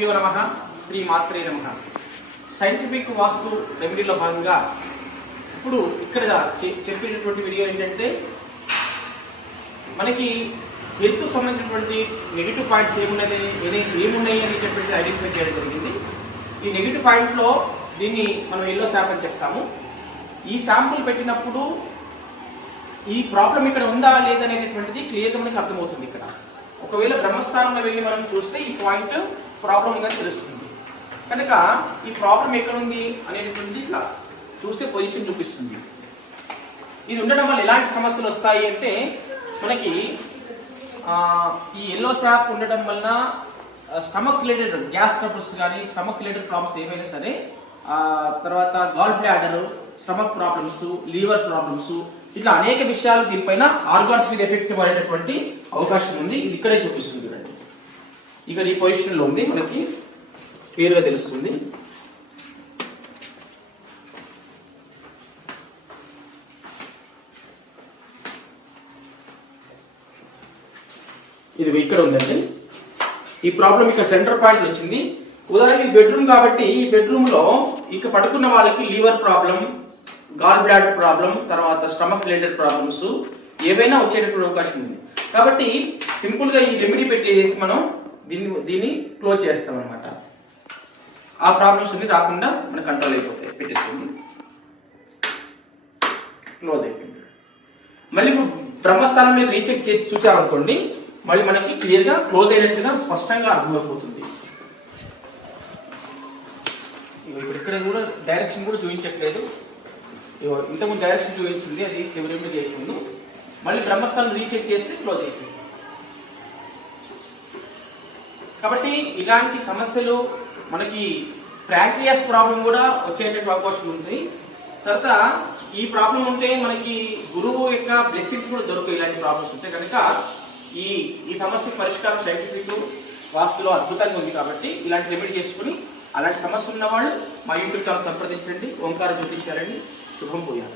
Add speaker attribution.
Speaker 1: గురుభ్యో నమ శ్రీ మాత్రే నమ. సైంటిఫిక్ వాస్తు రెమెడీలో భాగంగా ఇప్పుడు ఇక్కడ చెప్పినటువంటి వీడియో ఏంటంటే మనకి హెల్త్ సంబంధించినటువంటి నెగిటివ్ పాయింట్స్ ఏమున్నాయి ఏది- ఏమున్నాయి అనేటటువంటి ఐడెంటిఫై చేయడం జరిగింది. ఈ నెగిటివ్ పాయింట్లో దీన్ని మనం ఎల్లో శాంపుల్ చెప్తాము. ఈ శాంపుల్ పెట్టినప్పుడు ఈ ప్రాబ్లం ఇక్కడ ఉందా లేదనేటువంటిది క్లియర్గా మనకి అర్థమవుతుంది ఇక్కడ. ఒకవేళ బ్రహ్మస్థానంలో వెళ్ళి మనం చూస్తే ఈ పాయింట్ ప్రాబ్లం తెలుస్తుంది. కనుక ఈ ప్రాబ్లం ఎక్కడుంది అనేటువంటిది ఇట్లా చూస్తే పొజిషన్ చూపిస్తుంది. ఇది ఉండడం వల్ల ఎలాంటి సమస్యలు వస్తాయి అంటే మనకి ఈ ఎల్లో శాప్ ఉండటం వలన స్టమక్ రిలేటెడ్ గ్యాస్ ట్రబుల్స్ కానీ స్టమక్ రిలేటెడ్ ప్రాబ్లమ్స్ ఏవైనా సరే తర్వాత gall bladder stomach problems liver problems ఇట్లా అనేక విషయాలు దీనిపైన ఆర్గాన్స్ మీద ఎఫెక్ట్ పడేటటువంటి అవకాశం ఉంది. ఇది ఇక్కడే చూపిస్తుంది చూడండి. ఇక్కడ ఈ పొజిషన్లో ఉంది. మనకి క్లియర్గా తెలుస్తుంది. ఇది ఇక్కడ ఉందండి. ఈ ప్రాబ్లం ఇక్కడ సెంటర్ పాయింట్ వచ్చింది. ఉదాహరణకి బెడ్రూమ్ కాబట్టి ఈ బెడ్రూమ్లో ఇక పడుకున్న వాళ్ళకి liver problem gall bladder problem తర్వాత స్టమక్ రిలేటెడ్ ప్రాబ్లమ్స్ ఏవైనా వచ్చేటటువంటి అవకాశం ఉంది. కాబట్టి సింపుల్గా ఈ రెమెడీ పెట్టేసి మనం దీన్ని దీన్ని క్లోజ్ చేస్తాం అనమాట ఆ ప్రాబ్లమ్స్ అన్ని రాకుండా మన కంట్రోల్ అయిపోతాయి. పెట్టేస్తుంది క్లోజ్ అయిపోయింది. మళ్ళీ ఇప్పుడు బ్రహ్మస్థానం మీద రీచెక్ చేసి చూసామనుకోండి మళ్ళీ మనకి క్లియర్గా క్లోజ్ అయినట్టుగా స్పష్టంగా అర్థమైపోతుంది ఇప్పుడు ఇక్కడ కూడా డైరెక్షన్ కూడా చూపించట్లేదు. ఇంతకుముందు డైరెక్షన్ చూపించింది అది చివరి మీద చేయకుండా మళ్ళీ బ్రహ్మస్థానం రీచెక్ చేస్తే క్లోజ్ అయిపోయింది. కాబట్టి ఇలాంటి సమస్యలు మనకి ప్రాంక్రియాస్ ప్రాబ్లం కూడా వచ్చేటువంటి అవకాశం ఉంది. తర్వాత ఈ ప్రాబ్లం ఉంటే మనకి గురువు యొక్క బ్లెస్సింగ్స్ కూడా దొరకవు ఇలాంటి ప్రాబ్లమ్స్ ఉంటే కనుక ఈ ఈ సమస్య పరిష్కారం సైంటిఫిక్ వాస్తులో అద్భుతంగా ఉంది కాబట్టి ఇలాంటి రెమెడీ చేసుకుని అలాంటి సమస్య ఉన్న వాళ్ళు మా యూట్యూబ్ ఛానల్ సంప్రదించండి. ఓంకార జ్యోతిష్యాలని 是不不一样？